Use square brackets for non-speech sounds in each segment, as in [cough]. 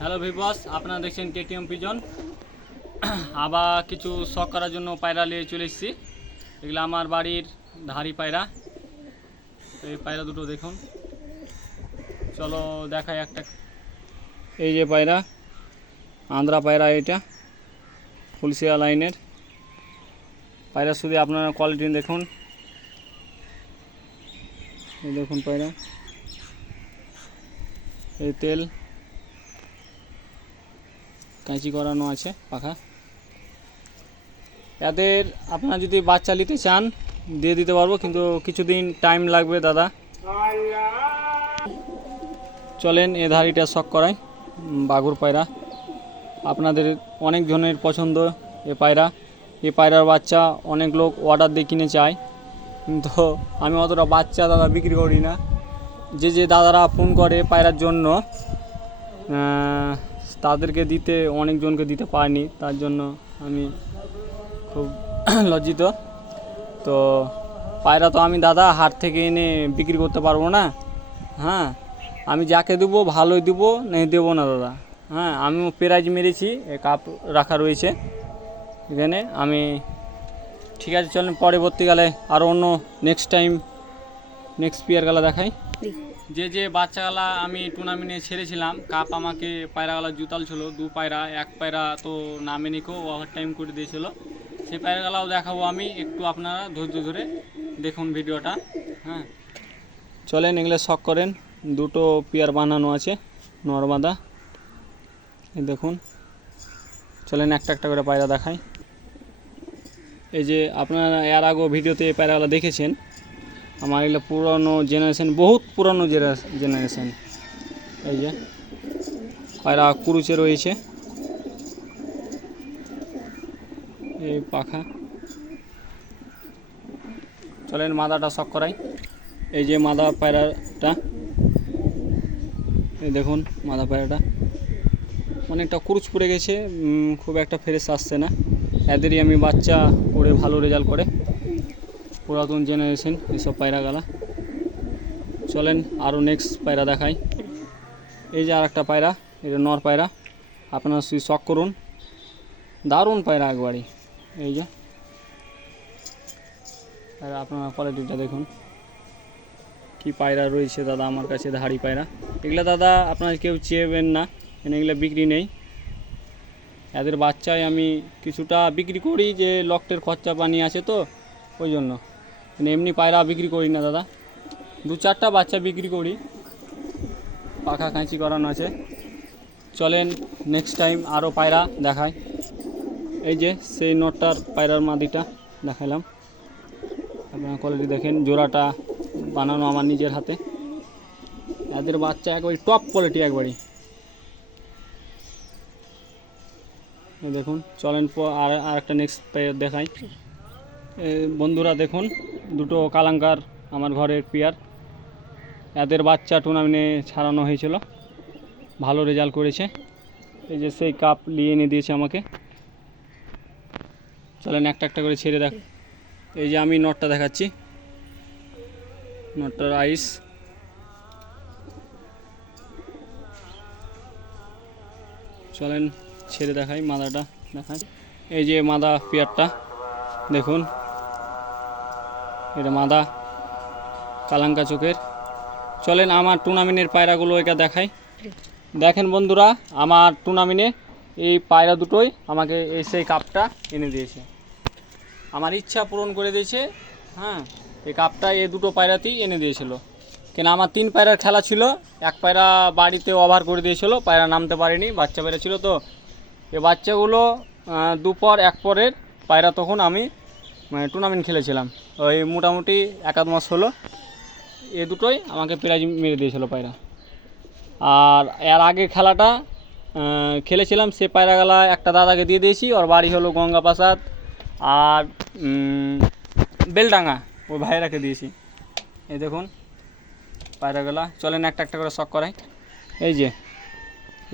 Hello ভিবস আপনারা দেখছেন KTM pigeon আবার কিছু শখ করার জন্য পায়রা নিয়ে চলে এসেছি। এগুলো আমার বাড়ির ধারি পায়রা। এই পায়রা দুটো দেখুন। চলো দেখাই একটা। এই যে পায়রা আন্ধ্রা পায়রা এটা ফুলসিয়া লাইনের। পায়রা শুধু আপনারা কোয়ালিটি দেখুন। এই দেখুন পায়রা। এই তেল। কাঁচি করানো আছে, পাখা। এদের আপনারা যদি বাচ্চা নিতে চান, দিয়ে দিতে পারব, কিন্তু কিছুদিন টাইম লাগবে, দাদা। চলেন এ ধারিটা শখ করাই বাগুর পায়রা। আপনাদের অনেক জনের পছন্দ এ পায়রা। এ পায়রার বাচ্চা অনেক লোক অর্ডার দিয়ে কিনে চায়। কিন্তু আমি অতটা বাচ্চা, দাদা, বিক্রি করি না। যে যে দাদারা ফোন করে পায়রার জন্য তাদেরকে দিতে, অনেকজনকে দিতে পারিনি, তার জন্য আমি খুব [clears throat] লজ্জিত। তো পায়রা তো আমি দাদা হাট থেকে এনে বিক্রি করতে পারব না। হ্যাঁ আমি যাকে দেবো ভালোই দেবো, নেই দেবো না দাদা। হ্যাঁ আমিও প্রাইজ মেরেছি কাপ রাখা রয়েছে এখানে। আমি, ঠিক আছে, চলেন পরবর্তীকালে আরও অন্য নেক্সট টাইম নেক্সট পিয়ারগালা দেখাই। যে যে বাচ্চাগুলা আমি টুর্নামেন্টে ছেড়েছিলাম, কাপ আমাকে পায়রাগুলা জুতাল ছিল, দু পায়রা, এক পায়রা তো নামে নিকো ওভার টাইম করে দিয়েছিল। সেই পায়রাগুলাও দেখাবো আমি, একটু আপনারা ধৈর্য ধরে দেখুন ভিডিওটা হ্যাঁ। চলেন এগুলো শখ করেন, দুটো পেয়ার বানানো আছে, নর্মাদা। দেখুন, চলেন একটা একটা করে পায়রা দেখাই। এই যে আপনারা এর আগেও ভিডিওতে পায়রাগুলো দেখেছেন আমার এগুলো পুরনো জেনারেশন বহুত পুরনো জেনারেশন এই যে পায়রা কুরুচে রয়েছে। এই পাখা। চলেন মাদাটা শখ করাই। এই যে মাদা পায়রাটা। এই দেখুন মাদা পায়রাটা। অনেকটা কুরুচ পড়ে গেছে খুব একটা ফ্রেশ আসছে না। এদেরই আমি বাচ্চা করে ভালো রেজাল্ট করে। পুরাতন জেনারেশন এইসব পায়রা গালা। চলেন আরও নেক্সট পায়রা দেখাই। এই যে আর একটা পায়রা, এটা নর পায়রা। আপনারা সুই শখ করুন, দারুণ পায়রা একবারই। এই যে। পায়রা আপনারা কোয়ালিটিটা দেখুন। কি পায়রা রয়েছে দাদা আমার কাছে ধাড়ি পায়রা। এগুলো দাদা আপনারা কেউ চেয়েবেন না এগুলো বিক্রি নেই। এদের বাচ্চায় আমি কিছুটা বিক্রি করি যে, লকটের খরচা পানি আছে তো, ওই জন্য। এমনি পায়রা বিক্রি করি না, দাদা। দু চারটা বাচ্চা বিক্রি করি। পাখা কাঁচি করানো আছে। চলেন নেক্সট টাইম আরও পায়রা দেখাই। এই যে সেই নটটার পায়রার মাদিটা দেখালাম। আপনারা কোয়ালিটি দেখেন, জোড়াটা বানানো আমার নিজের হাতে। এদের বাচ্চা একবারই টপ কোয়ালিটি একবারই। দেখুন, চলেন আর একটা নেক্সট দেখাই। বন্ধুরা দেখুন, দুটো কালাঙ্কার আমার ঘরের পেয়ার এদের বাচ্চা টুর্নামেন্টে ছাড়ানো হয়েছিল। ভালো রেজাল্ট করেছে। এই যে সেই কাপ নিয়ে এনে দিয়েছে আমাকে। চলেন একটা একটা করে ছেড়ে দেখ। এই যে আমি নটটা দেখাচ্ছি। নটটার আইস চলেন ছেড়ে দেখাই, মাদাটা দেখাই। এই যে মাদা পেয়ারটা দেখুন। এটা মাদা, কালাঙ্কা চোখের। চলেন আমার টুর্নামেন্টের পায়রাগুলো এটা দেখাই। দেখেন বন্ধুরা, আমার টুর্নামেন্টে এই পায়রা দুটোই আমাকে এই সেই কাপটা এনে দিয়েছে। আমার ইচ্ছা পূরণ করে দিয়েছে হ্যাঁ এই কাপটা এই দুটো পায়রাতেই এনে দিয়েছিল। কেন আমার তিন পায়রার খেলা ছিল, এক পায়রা বাড়িতে ওভার করে দিয়েছিল, পায়রা নামতে পারেনি, বাচ্চা পায়রা ছিল তো। এ বাচ্চাগুলো দুপর, এক পরের পায়রা তখন আমি মানে টুর্নামেন্ট খেলেছিলাম। ওই মোটামুটি এক আধ মাস হলো। এ দুটোই আমাকে প্রাইজ মেরে দিয়েছিল পায়রা। আর এর আগে খেলাটা খেলেছিলাম সে পায়রাগালা একটা দাদাকে দিয়ে দিয়েছি। ওর বাড়ি হলো গঙ্গা প্রাসাদ আর বেলডাঙ্গা ওই ভাইরাকে দিয়েছি। এই দেখুন পায়রাগুলা চলেন একটা একটা করে শখ করাই। এই যে,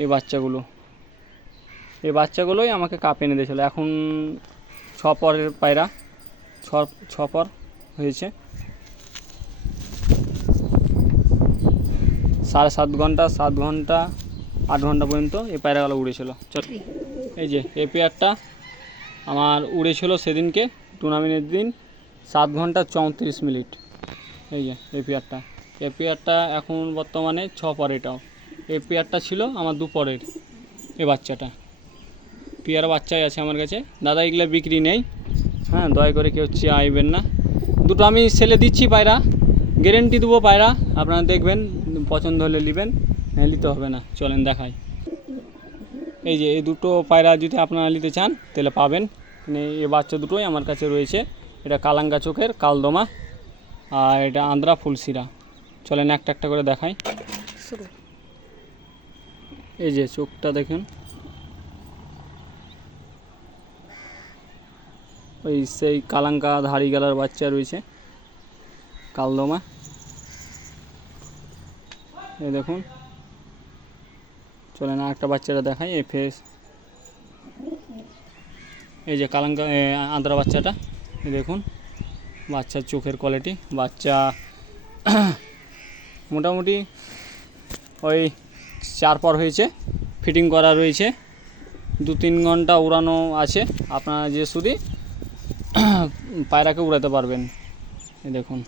এই বাচ্চাগুলো। এই বাচ্চাগুলোই আমাকে কাপ এনে দিয়েছিল। এখন ছ পরের পায়রা। ছ ছ পর হয়েছে। সাড়ে সাত ঘণ্টা সাত ঘণ্টা, আট ঘণ্টা পর্যন্ত এই পায়রাগুলো উড়েছিল। চল। এই যে, এই পেয়ারটা আমার উড়েছিল সেদিনকে, টুর্নামেন্টের দিন, সাত ঘণ্টা চৌত্রিশ মিনিট। এই যে, এই পেয়ারটা। এই পেয়ারটা এখন বর্তমানে ছ পরেটাও এই পেয়ারটা ছিল আমার দুপরের, এই বাচ্চাটা। পেয়ার বাচ্চাই আছে আমার কাছে। দাদা এগুলো বিক্রি নেই। হ্যাঁ দয়া করে কেউ হচ্ছে আইবেন না। দুটো আমি সেলে দিচ্ছি পায়রা। গ্যারেন্টি দেবো পায়রা। আপনারা দেখবেন পছন্দ হলে নেবেন হ্যাঁ নিতে হবে না। চলেন দেখাই। এই যে এই দুটো পায়রা যদি আপনারা নিতে চান তাহলে পাবেন। মানে এই বাচ্চা দুটোই আমার কাছে রয়েছে। এটা কালাঙ্গা চোখের কালদমা আর এটা আন্দ্রা ফুলসিরা চলেন একটা একটা করে দেখাই। এই যে চোখটা দেখুন। ওই সেই কালাঙ্কা ধাড়ি গেলার বাচ্চা রয়েছে। কালদমা। এই দেখুন। চলেন না একটা বাচ্চাটা দেখাই এই ফেস। এই যে কালাঙ্কা এ, আন্দ্রা বাচ্চাটা দেখুন। বাচ্চার চোখের কোয়ালিটি বাচ্চা [clears throat] মোটামুটি ওই চার পর হয়েছে ফিটিং করা রয়েছে। দু তিন ঘণ্টা উড়ানো আছে আপনারা যে শুধু পায়রাকে উড়াতে পারবেন। দেখুন।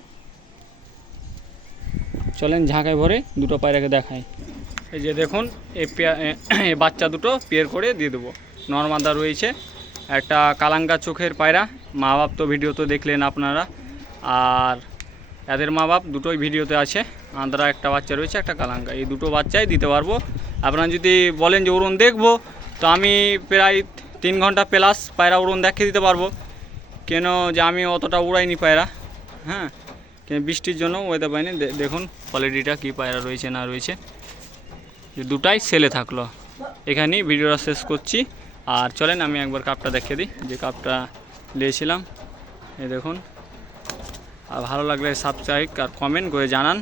চলেন ঝাঁকায় ভরে দুটো পায়রাকে দেখাই। এই যে দেখুন, এই বাচ্চা দুটো পেয়ার করে দিয়ে দেবো। নর্মাদা রয়েছে, একটা কালাঙ্গা চোখের পায়রা। মা বাপ তো ভিডিও তো দেখলেন আপনারা। আর এদের মা বাপ দুটোই ভিডিওতে আছে। আন্দ্রা একটা বাচ্চা রয়েছে, একটা কালাঙ্গা। এই দুটো বাচ্চাই দিতে পারব। আপনারা যদি বলেন যে উড়ন দেখব, তো আমি প্রায় তিন ঘণ্টা প্লাস পায়রা উড়ন দেখিয়ে দিতে পারব। কেন যে আমি অতটা উড়াইনি পায়রা? হ্যাঁ কেন বৃষ্টির জন্য ওয়েদার পাইনি দেখুন কোয়ালিটিটা কী পায়রা রয়েছে, না রয়েছে। দুটাই সেলে থাকল। এখানেই ভিডিওটা শেষ করছি। আর চলেন, আমি একবার কাপটা দেখিয়ে দিই। যে কাপটা নিয়েছিলাম এ দেখুন। আর ভালো লাগলে সাবস্ক্রাইব আর কমেন্ট করে জানান।